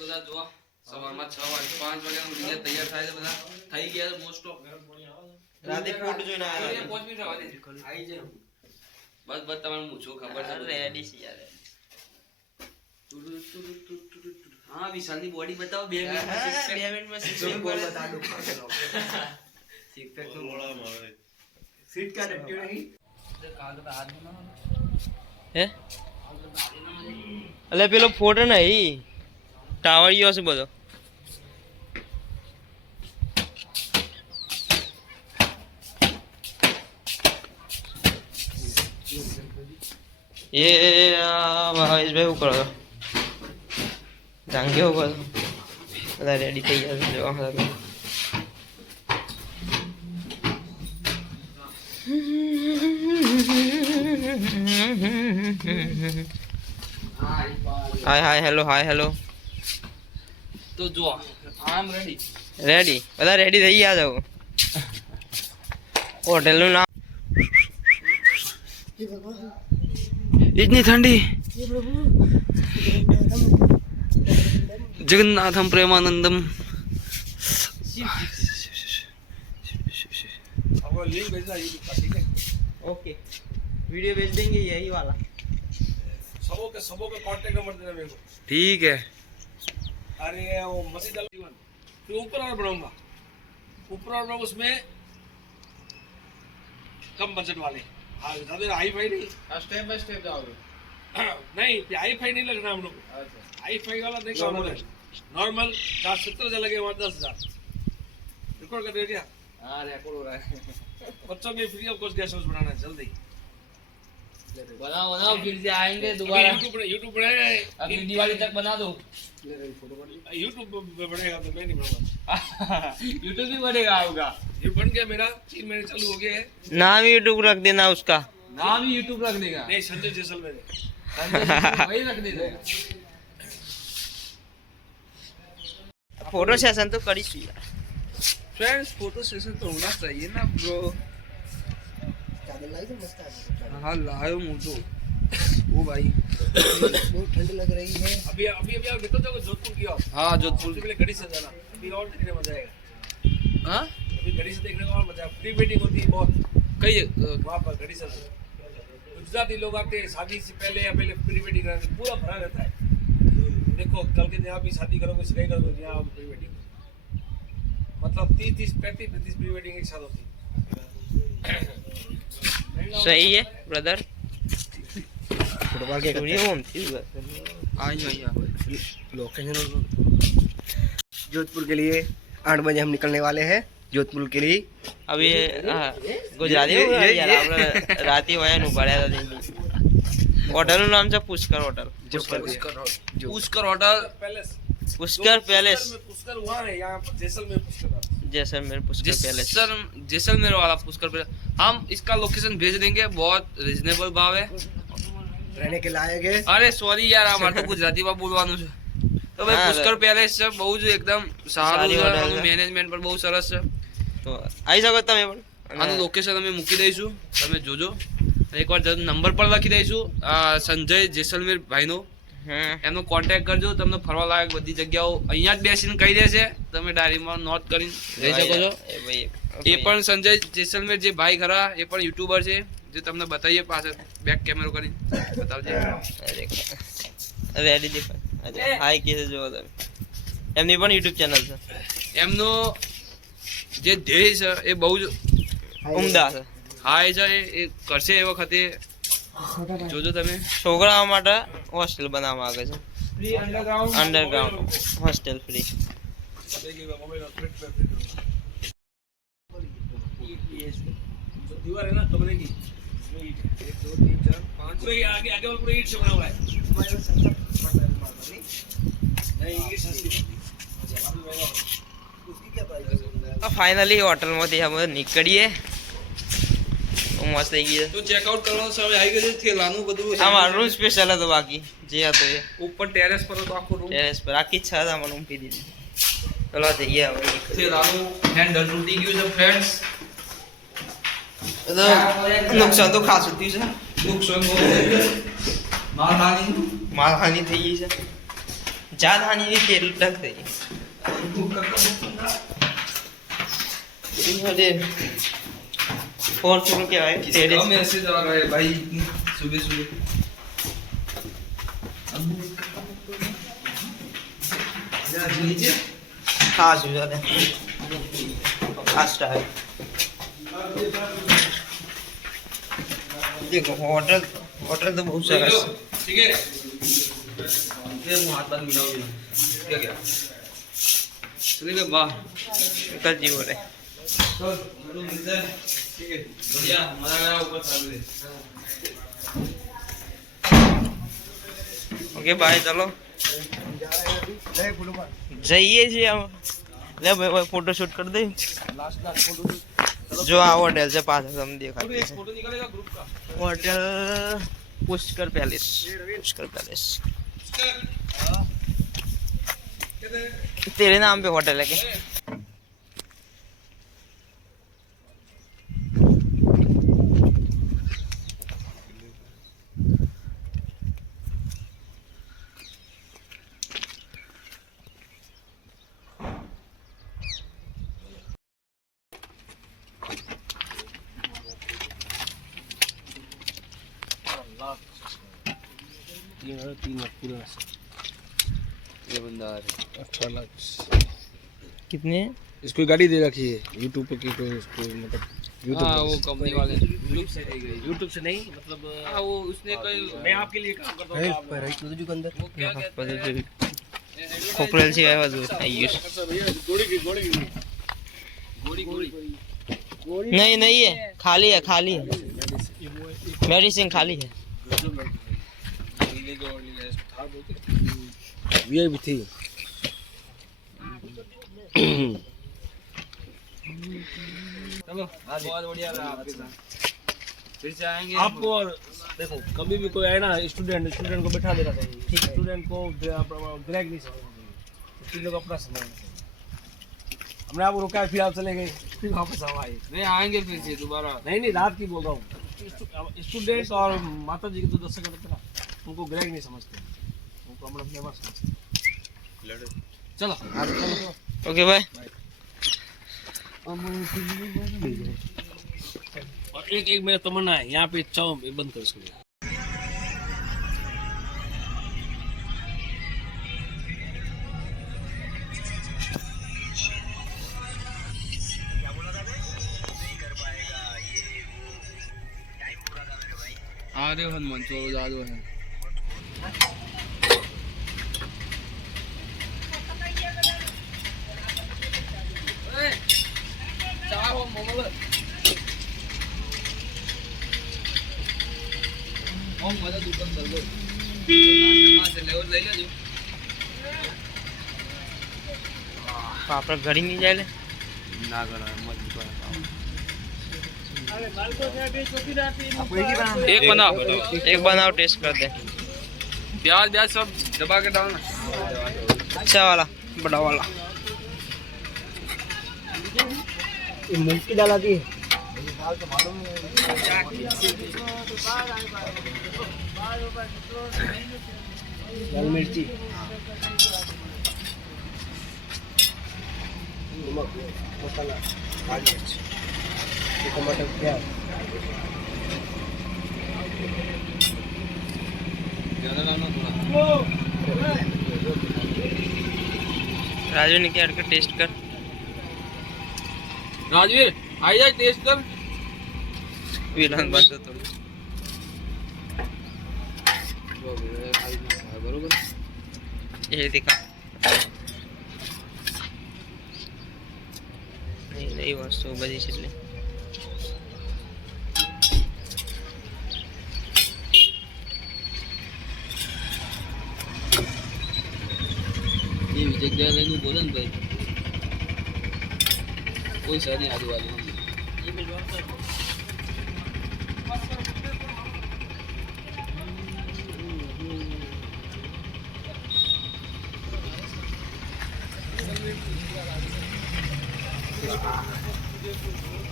બધા જો સવારમાં 6 વાગે 5 વાગ્યાનો ડિનર તૈયાર થાય છે બધા થઈ ગયા છે મોસ્ટ ઓફ રાતે ફૂડ જોઈને આવ્યા 5 મિનિટ રવા દેજો આવી જાય બસ બસ તમને મૂછો ખબર છે રેડી છે યાર હા વિશાલની બોડી બતાવો 2 મિનિટમાં 2 મિનિટમાં બોલ બતા દો સિક્સ પેક તો મોળા મારે સીટ કા ડટ્યો નહીં કાલ તો હાથ ન હે અલે પેલો ફોટો નહીં ટાવરિયો છે બધો એ મહેશભાઈ શું કરો જાંગે શું કરો બધા રેડી થઈ ગયા છે જોવા હાય હાય હેલો તો જો આમ રેડી બધા રેડી થઈ ગયા છો હોટેલનું નામ इतनी ठंडी जगन्नाथम प्रेमानंदम ओके वीडियो भेज देंगे यही वाला सबों के कांटेक्ट नंबर देना मेरे को ठीक है अरे वो मस्जिद जीवन फिर ऊपर और बढ़ाऊंगा उसमें कम बजट वाले हाँ ज्यादा हाई फाई नहीं स्टेप बाय स्टेप जाओगे नहीं हाई फाई नहीं लगना हम लोग को हाई फाई वाला नहीं करना है नॉर्मल 70,000 लगे वहाँ 10,000 रिकॉर्ड कर दिया हाँ रिकॉर्ड हो रहा है बच्चों के free of cost guest house बनाना है जल्दी बनाओ फिर से आएंगे दोबारा यूट्यूब बढ़ेगा अभी दिवाली तक बना दो यूट्यूब बढ़ेगा तो मैं नहीं बनाऊंगा यूट्यूब भी बनेगा आपका ये बन गया मेरा 3 महीने चालू हो गया है नाम यूट्यूब रख देना उसका नाम ही यूट्यूब रख देगा नहीं संजय जैसलमेर वही रख देगा फोटो सेशन तो करीશું यार फ्रेंड्स फोटो सेशन तो होना चाहिए ना ब्रो हाँ लायो मुझे ओ भाई बहुत ठंड लग रही है अभी आप निकल जाओगे जोधपुर की आओ हाँ जोधपुर सबसे पहले घड़ी से जाना अभी और देखने मजा आएगा हाँ अभी घड़ी से देखने का और मजा प्री वेडिंग होती है बहुत कई वहाँ पर घड़ी से गुजराती लोग आते हैं शादी से पहले या पहले प्री वेडिंग कराते पूरा भरा रहता है देखो कल के यहाँ भी शादी करोगे सगाई करोगे यहाँ प्री वेडिंग मतलब 30 35 प्री वेडिंग एक साथ होती है सही है ब्रदर फुटबॉल के स्टूडियो में थी आइयो लोकेशन जोधपुर के लिए 8 बजे हम निकलने वाले हैं जोधपुर के लिए अभी गुजराती यार આપણે રાતે વયા નું ભર્યા હતા હોટલ નું નામ છે Pushkar hotel Pushkar hotel palace Pushkar palace Pushkar वहाँ है यहाँ पर जैसलमेर पुष्कर जैसलमेर पुष्कर पैलेस जैसलमेर वाला पुष्कर पैलेस हम इसका लोकेशन भेज देंगे बहुत रिजनेबल भाव है रहने के लायक है अरे सॉरी यार हमारे तो गुजराती में बोलવાનું છે તો ભાઈ પુષ્કર પેલેસ છે બહુ જ એકદમ સારું છે આનું મેનેજમેન્ટ પર બહુ સરસ છે તો આવી શકો તમે પણ આનું લોકેશન અમે મૂકી દઈશું તમે જોજો એકવાર નંબર પર લખી દઈશું સંજય જેસલમેર ભાઈનો એમનો કોન્ટેક્ટ કરજો તમને ફરવા લાયક બધી જગ્યાઓ અહીંયા જ બેસીને કહી દેશે તમે ડાયરીમાં નોટ કરીને જઈ શકો છો એ પણ સંજય જેસલમેર જે ભાઈ ખરા એ પણ યુટ્યુબર છે જે તમને બતાવીએ પાછળ બેક કેમેરો કરીને બતાવજે રેડી દેખાય હાય કે જો તમે એમની પણ યુટ્યુબ ચેનલ છે એમનો જે ધ્યેય છે એ બહુ જ ઉમદા છે હાય છે એ કરશે એ વખતે જોજો તમે છોકરાઓ માટે હોસ્ટેલ બનાવવા માંગે છે ફ્રી અંડરગ્રાઉન્ડ હોસ્ટેલ ફ્રી दीवार है ना कमरे की 1 2 3 4 5 पूरे आगे आगे वाला पूरा ईंट से बना हुआ है नहीं ये सस्ती उसकी क्या प्राइस है फाइनली होटल માંથી અમે નીકળીએ મસ્ત થઈ ગઈ તો ચેકઆઉટ કરવાનો સમય આવી ગયો છે થેલાનું બધું અમારો રૂમ સ્પેશિયલ હતો બાકી જે હતો એ ઉપર ટેરેસ પર હતો આખો રૂમ ટેરેસ પર આખી છત અમને ઊંઘી દીધી ચલો જઈએ હવે થેલાનું હેન્ડલ તૂટી ગયું છે ફ્રેન્ડ્સ નુકસાન તો ખાસું થયું છે નુકસાન બહુ માલહાની માલહાની થઈ ગઈ છે ચાર હાની ની તેલ લગતી ये 400 क्या है किसका मैसेज आ रहा है भाई सुबह सुबह नीचे हाँ सुबह फास्ट है देखो होटल होटल तो बहुत सारा है ठीक है ये मुंह हाथ बात मिलाओ क्या क्या चलिए वाह कल जी बोले चल चलो मिलते हैं ठीक है बढ़िया मजा आया ऊपर चल रहे ओके बाय चलो जाइए जी हम ले भाई फोटो शूट कर दे जो आ होटल से पास हम दिखाते हैं फोटो निकलेगा ग्रुप का hotel Pushkar palace Pushkar palace तेरे नाम पे होटल है क्या ये बंदा आ रहा 18 लाख कितने इसको गाड़ी दे रखी है यूट्यूब पे की कोई इसको मतलब हाँ वो कंपनी वाले यूट्यूब से नहीं मतलब हाँ वो उसने कोई मैं आपके लिए काम करता हूँ वो क्या कहते हैं खोपरेल से आया हुआ आयुष गोड़ी गोड़ी नहीं नहीं है खाली है मेडिसिन खाली है वीआईपी थी चलो बहुत बढ़िया रहा आपके साथ फिर से आएंगे आपको और देखो कभी भी कोई आए ना स्टूडेंट को बैठा देना चाहिए ठीक है स्टूडेंट को ग्रैक नहीं समझना चाहिए स्टूडेंट को अपना समझना चाहिए हमने आपको रोका है फिर आप चले गए फिर वापस आओ आए नहीं आएंगे फिर से दोबारा नहीं रात की बोल रहा हूँ स्टूडेंट और माता जी के जो दर्शक करते ना उनको ग्रैक नहीं समझते उनको हम अपने पास समझते चलो ओके बाय और एक मेरा तमन्ना है यहाँ पे चाओ बंद कर इसको आ रहे हो हनुमान चलो जा रहे हैं चाहो मोमल हम मजा दुकान कर लो मां से ले लेજો આપણે ઘડી નહીં જાય લે ના કરા મત દુકાન एक बनाओ एक बनाओ टेस्ट कर दे प्याज प्याज सब दबा के डालना अच्छा वाला बड़ा वाला ये मूंग की दाल आती है लाल मिर्ची नमक मसाला काली मिर्च टमाटर प्याज ज्यादा डालना थोड़ा राजू ने क्या कर टेस्ट कर राजवीर आई जाए टेस्ट कर विलन बंद तो बरोबर ये दिखा नहीं वस्तु बजी છે એટલે ये जगह लेनु बोलन भाई कोई सर नहीं आजू-बाजू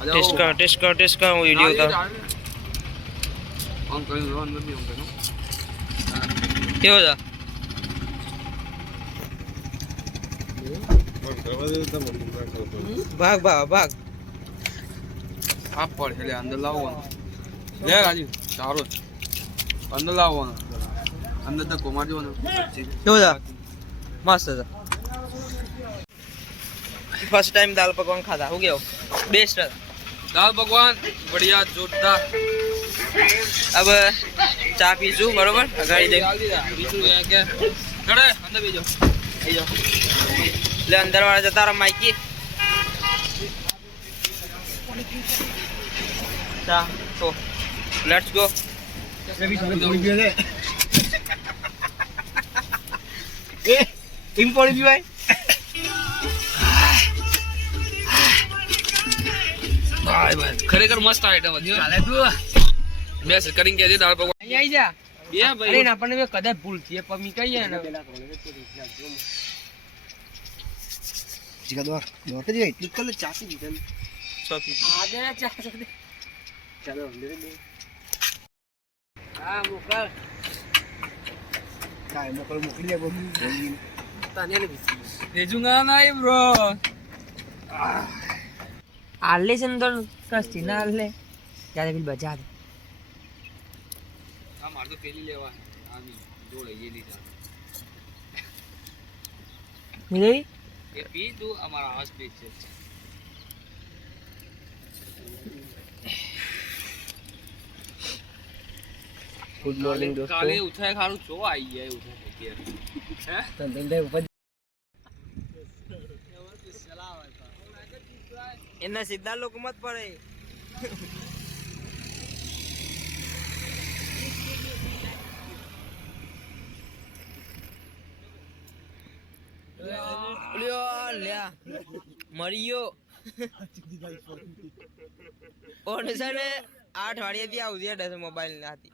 टेस्ट का वीडियो था ऑन कर लो अंदर भी ऑन करो क्या हो जा ભાગ ભાગ ભાગ આ પડે એટલે અંદર લાવવાનો લે રાજુ સારો જ. અંદર લાવવાનો અંદર તો કોમાર જોવાનો કેવું છે મસ્ત છે ફર્સ્ટ ટાઈમ દાલ પકવાન ખાધા હું કેવું બેસ્ટ દાલ પકવાન બઢિયા જોરદાર. अब ચા પીશું બરોબર અગાડી દે બીજું કે ચડે અંદર બીજો એટલે અંદર વાળા જતા રહો માઈકી ચા તો લેટ્સ ગો ઇમ્પોર્ટ ભાઈ ભાઈ ભાઈ ખરેખર મસ્ત આઈટમ હતી ચાલે તું બેસ કરીને કે દાળ પકવાન અહીંયા આવી જા બે ભાઈ અરે આપણને કદાચ ભૂલ થઈ પમી કહીએ ને જીગા દોર દોર કે જીગા એટલી કલ ચાપી દીધા ને ચોકી ચાલો લે લે હા મોકલ કાય મોકલી દે બોલ તને ને ભેજુંગા નહીં બ્રો આલે છે ને તો કસ્તી ના આલે ત્યારે બિલ બજા દે આ માર તો પેલી લેવા આની જોડે એ લીધા મિલે એ પી તું અમારા હાઉસ પી છે ગુડ મોર્નિંગ દોસ્તો કાલે ઉઠાય ખારું જો આવી જાય ઉઠાય હે ધંધે ઉપર એના સીધા લોકો મત પડે લ્યા મરિયો ઓને છે ને 8 વાડિયાથી આવતી હશે મોબાઈલ નાથી